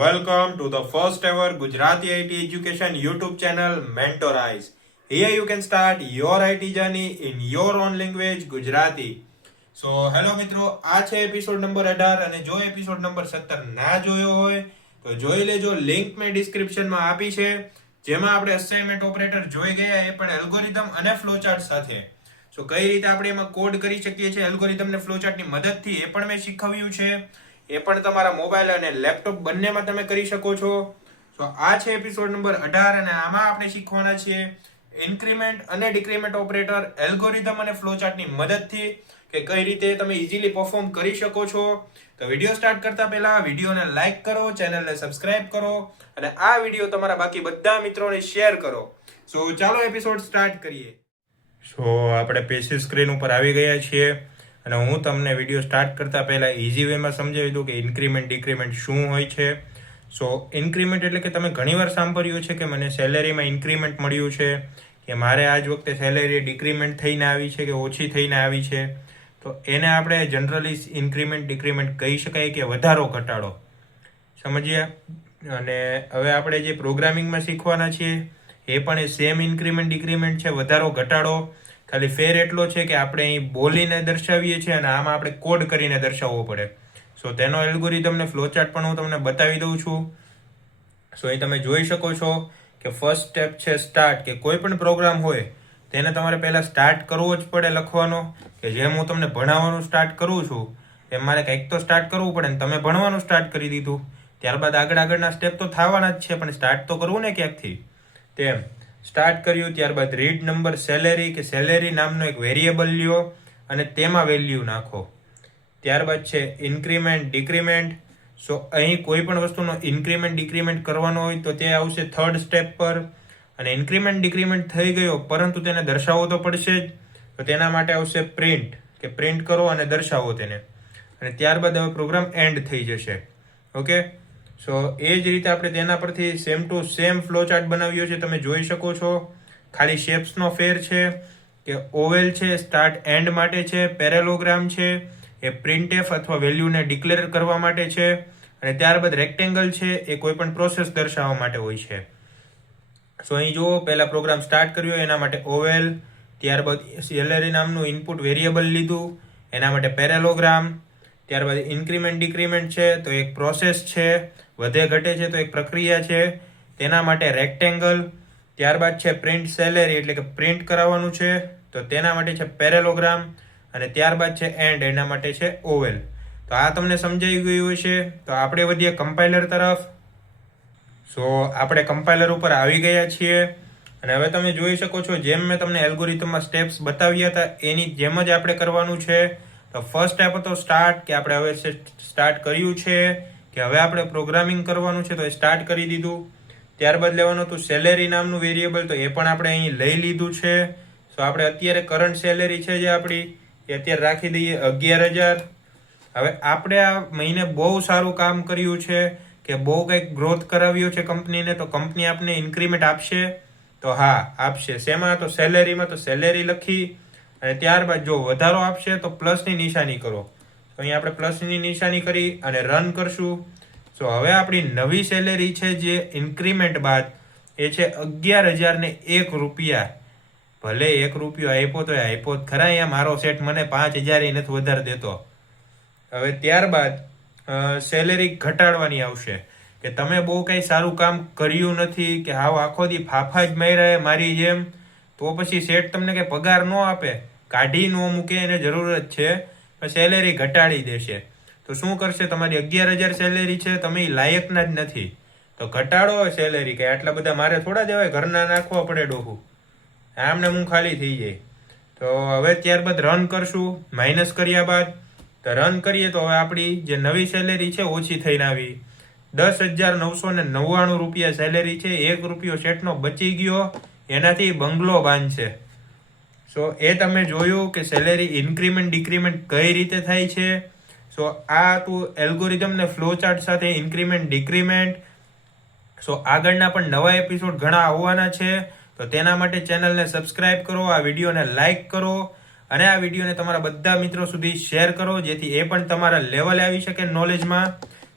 Welcome to the first ever Gujarati IT education YouTube channel Mentorize. Here you can start your IT journey in your own language Gujarati. So hello મિત્રો, આ છે episode number 18 અને જો episode number 17 ના જોયો હોય તો જોઈ લેજો. લિંક મેં ડિસ્ક્રિપ્શનમાં આપી છે, જેમાં આપણે અસાઇનમેન્ટ ઓપરેટર જોઈ ગયા, એ પણ એલ્ગોરિધમ અને ફ્લોચાર્ટ સાથે. સો કઈ રીતે આપણે એમાં કોડ કરી શકીએ છીએ એલ્ગોરિધમ અને ફ્લોચાર્ટની મદદથી, એ પણ મેં શીખવ્યું છે. એ પણ તમારા મોબાઈલ અને લેપટોપ બંનેમાં તમે કરી શકો છો. તો આ છે એપિસોડ નંબર 18 અને આમાં આપણે શીખવાના છીએ ઇન્ક્રીમેન્ટ અને ડિક્રીમેન્ટ ઓપરેટર એલ્ગોરિધમ અને ફ્લોચાર્ટની મદદથી કે કઈ રીતે તમે ઇઝીલી પરફોર્મ કરી શકો છો. તો વિડીયો સ્ટાર્ટ કરતા પહેલા વિડીયોને લાઈક કરો, ચેનલને સબસ્ક્રાઇબ કરો અને આ વિડીયો તમારા બાકી બધા મિત્રોને શેર કરો. સો ચાલો એપિસોડ સ્ટાર્ટ કરીએ. સો આપણે પીસી સ્ક્રીન ઉપર આવી ગયા છીએ અને હું તમને વિડીયો સ્ટાર્ટ કરતા પહેલા ઇઝી વેમાં સમજાવી દઉં કે ઇન્ક્રીમેન્ટ ડિક્રીમેન્ટ શું હોય છે. સો ઇન્ક્રીમેન્ટ એટલે કે તમે ઘણીવાર સાંભળ્યું છે કે મને સેલેરીમાં ઇન્ક્રીમેન્ટ મળ્યું છે, કે મારે આજ વખતે સેલેરી ડિક્રીમેન્ટ થઈને આવી છે કે ઓછી થઈને આવી છે. તો એને આપણે જનરલી ઇન્ક્રીમેન્ટ ડિક્રીમેન્ટ કહી શકાય કે વધારો ઘટાડો. સમજ્યા? અને હવે આપણે જે પ્રોગ્રામિંગમાં શીખવાના છીએ એ પણ એ સેમ ઇન્ક્રીમેન્ટ ડિક્રીમેન્ટ છે, વધારો ઘટાડો. ખાલી ફેર એટલો છે કે આપણે અહીં બોલીને દર્શાવીએ છીએ અને આમાં આપણે કોડ કરીને દર્શાવવો પડે. સો તેનો એલ્ગોરિધમ ને ફ્લોચાર્ટ પણ હું તમને બતાવી દઉં છું. સો અહીં તમે જોઈ શકો છો કે ફર્સ્ટ સ્ટેપ છે સ્ટાર્ટ, કે કોઈ પણ પ્રોગ્રામ હોય તેને તમારે પહેલાં સ્ટાર્ટ કરવો જ પડે લખવાનો. કે જેમ હું તમને ભણાવવાનું સ્ટાર્ટ કરું છું એમ મારે કંઈક તો સ્ટાર્ટ કરવું પડે ને તમે ભણવાનું સ્ટાર્ટ કરી દીધું, ત્યારબાદ આગળના સ્ટેપ તો થવાના જ છે, પણ સ્ટાર્ટ તો કરવું ને ક્યાંકથી. તેમ સ્ટાર્ટ કર્યું, ત્યારબાદ રીડ નંબર સેલેરી, કે સેલેરી નામનો એક વેરિયેબલ લ્યો અને તેમાં વેલ્યુ નાખો. ત્યારબાદ છે ઇન્ક્રીમેન્ટ ડિક્રીમેન્ટ. સો અહીં કોઈ પણ વસ્તુનો ઇન્ક્રીમેન્ટ ડિક્રીમેન્ટ કરવાનો હોય તો તે આવશે થર્ડ સ્ટેપ પર. અને ઇન્ક્રીમેન્ટ ડિક્રીમેન્ટ થઈ ગયો પરંતુ તેને દર્શાવવો તો પડશે જ, તો તેના માટે આવશે પ્રિન્ટ, કે પ્રિન્ટ કરો અને દર્શાવો તેને. અને ત્યારબાદ હવે પ્રોગ્રામ એન્ડ થઈ જશે. ઓકે, સો એ જ રીતે આપણે તેના પરથી same to same flow chart બનાવ્યો છે, તમે જોઈ શકો છો. ખાલી શેપ્સનો ફેર છે, કે ઓવેલ છે સ્ટાર્ટ એન્ડ માટે છે, પેરેલોગ્રામ છે એ પ્રિન્ટએફ અથવા વેલ્યુને ડિક્લેર કરવા માટે છે, અને ત્યારબાદ રેક્ટેંગલ છે એ કોઈ પણ પ્રોસેસ દર્શાવવા માટે હોય છે. સો અહીં જુઓ, પહેલા પ્રોગ્રામ સ્ટાર્ટ કર્યો એના માટે ઓવેલ, ત્યારબાદ સેલેરી નામનું ઇનપુટ વેરિયેબલ લીધું એના માટે પેરેલોગ્રામ, ત્યારબાદ ઇન્ક્રીમેન્ટ ડિક્રીમેન્ટ છે તો એક પ્રોસેસ છે, વધે ઘટે છે તો એક પ્રક્રિયા છે, તેના માટે રેક્ટેંગલ, ત્યારબાદ છે પ્રિન્ટ સેલેરી એટલે કે પ્રિન્ટ કરાવવાનું છે તો તેના માટે છે પેરેલોગ્રામ, અને ત્યારબાદ છે એન્ડ, એના માટે છે ઓવેલ. તો આ તમને સમજાઈ ગયું હશે. તો આપણે વધીએ કમ્પાઇલર તરફ. સો આપણે કમ્પાઇલર ઉપર આવી ગયા છીએ અને હવે તમે જોઈ શકો છો જેમ મેં તમને એલ્ગોરિધમમાં સ્ટેપ્સ બતાવ્યા હતા એની જેમ જ આપણે કરવાનું છે. તો ફર્સ્ટ સ્ટેપ હતો સ્ટાર્ટ, કે આપણે હવે સ્ટાર્ટ કર્યું છે, કે હવે આપણે પ્રોગ્રામિંગ કરવાનું છે તો એ સ્ટાર્ટ કરી દીધું. ત્યારબાદ લેવાનું હતું સેલેરી નામનું વેરિયેબલ, તો એ પણ આપણે અહીં લઈ લીધું છે. સો આપણે અત્યારે કરંટ સેલેરી છે જે આપણી એ અત્યારે રાખી દઈએ 11,000. હવે આપણે આ મહિને બહુ સારું કામ કર્યું છે, કે બહુ કંઈક ગ્રોથ કરાવ્યો છે કંપનીને, તો કંપની આપને ઇન્ક્રીમેન્ટ આપશે. તો હા, આપશે. શેમાં? તો સેલેરીમાં. તો સેલેરી લખી અને ત્યારબાદ જો વધારો આપશે તો પ્લસની નિશાની કરો. તો અહીં આપણે પ્લસની નિશાની કરી અને રન કરશું. સો હવે આપણી નવી સેલેરી છે જે ઇન્ક્રીમેન્ટ બાદ એ છે 11,001 રૂપિયા. ભલે 1 રૂપિયો આપ્યો તો આપ્યો જ ખરા, અહીંયા મારો સેટ મને 5,000 નથી વધારે દેતો. હવે ત્યારબાદ સેલેરી ઘટાડવાની આવશે, કે તમે બહુ કંઈ સારું કામ કર્યું નથી, કે હાવ આખો દી ફાફા જ માર્યા મારી જેમ, તો પછી સેટ તમને કંઈ પગાર ન આપે, કાઢી ન મૂકે, એને જરૂરત છે, સેલેરી ઘટાડી દેશે. તો શું કરશે? તમારી 11,000 સેલેરી છે, તમે લાયકના જ નથી, તો ઘટાડો સેલેરી. કે આટલા બધા મારે થોડા દેવાય, ઘરના નાખવા પડે ડોહું, આમને હું ખાલી થઈ જાય. તો હવે ત્યારબાદ રન કરશું. માઇનસ કર્યા બાદ તો રન કરીએ તો હવે આપણી જે નવી સેલેરી છે ઓછી થઈને આવી 10,999 રૂપિયા સેલેરી છે. 1 રૂપિયો સેટનો બચી ગયો, એનાથી બંગલો બાંધશે. સો એ તમે જોયું કે સેલેરી ઇન્ક્રીમેન્ટ ડિક્રીમેન્ટ કઈ રીતે થાય છે. સો આ તું એલ્ગોરિધમ ને ફ્લો ચાર્ટ સાથે ઇન્ક્રીમેન્ટ ડિક્રીમેન્ટ. સો આગળના પણ નવા એપિસોડ ઘણા આવવાના છે, તો તેના માટે ચેનલને સબસ્ક્રાઇબ કરો, આ વિડીયોને લાઈક કરો અને આ વિડીયોને તમારા બધા મિત્રો સુધી શેર કરો, જેથી એ પણ તમારા લેવલે આવી શકે નોલેજમાં.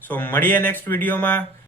સો મળીએ નેક્સ્ટ વિડીયોમાં.